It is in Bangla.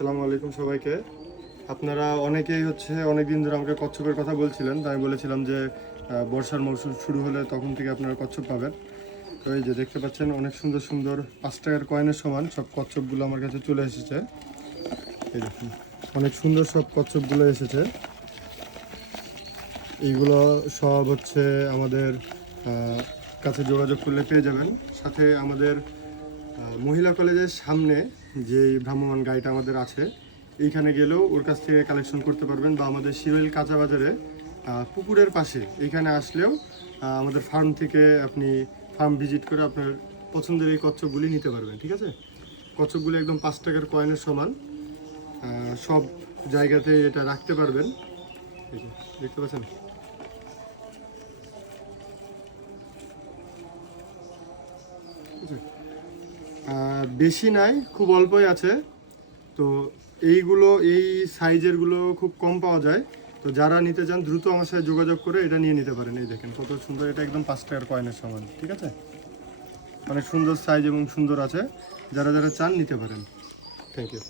আসসালামু আলাইকুম সবাইকে। আপনারা অনেকেই অনেক দিন ধরে আমাকে কচ্ছপের কথা বলছিলেন, তাই আমি বলেছিলাম যে বর্ষার মৌসুম শুরু হলে তখন থেকে আপনারা কচ্ছপ পাবেন। তো এই যে দেখতে পাচ্ছেন অনেক সুন্দর সুন্দর 5 টাকার কয়েনের সমান সব কচ্ছপগুলো আমার কাছে চলে এসেছে। এই দেখুন অনেক সুন্দর সব কচ্ছপগুলো এসেছে। এইগুলো সব আমাদের কাছে যোগাযোগ করলে পেয়ে যাবেন। সাথে আমাদের মহিলা কলেজের সামনে যে ভ্রাম্যমাণ গাড়িটা আমাদের আছে, এইখানে গেলেও ওর কাছ থেকে কালেকশন করতে পারবেন, বা আমাদের শিরোইল কাঁচা বাজারে পুকুরের পাশে এইখানে আসলেও আমাদের ফার্ম থেকে আপনি ফার্ম ভিজিট করে আপনার পছন্দের এই কচ্ছপগুলি নিতে পারবেন। ঠিক আছে, কচ্ছপগুলি একদম 5 টাকার কয়েনের সমান, সব জায়গাতে এটা রাখতে পারবেন। এই যে দেখতে পাচ্ছেন, বেশি নাই, খুব অল্পই আছে। তো এইগুলো এই সাইজেরগুলো খুব কম পাওয়া যায়। তো যারা নিতে চান দ্রুত আমার সাথে যোগাযোগ করে এটা নিয়ে নিতে পারেন। এই দেখেন কত সুন্দর, এটা একদম 5 টাকার কয়েনের সমান। ঠিক আছে, অনেক সুন্দর সাইজ এবং সুন্দর আছে, যারা যারা চান নিতে পারেন। Thank you.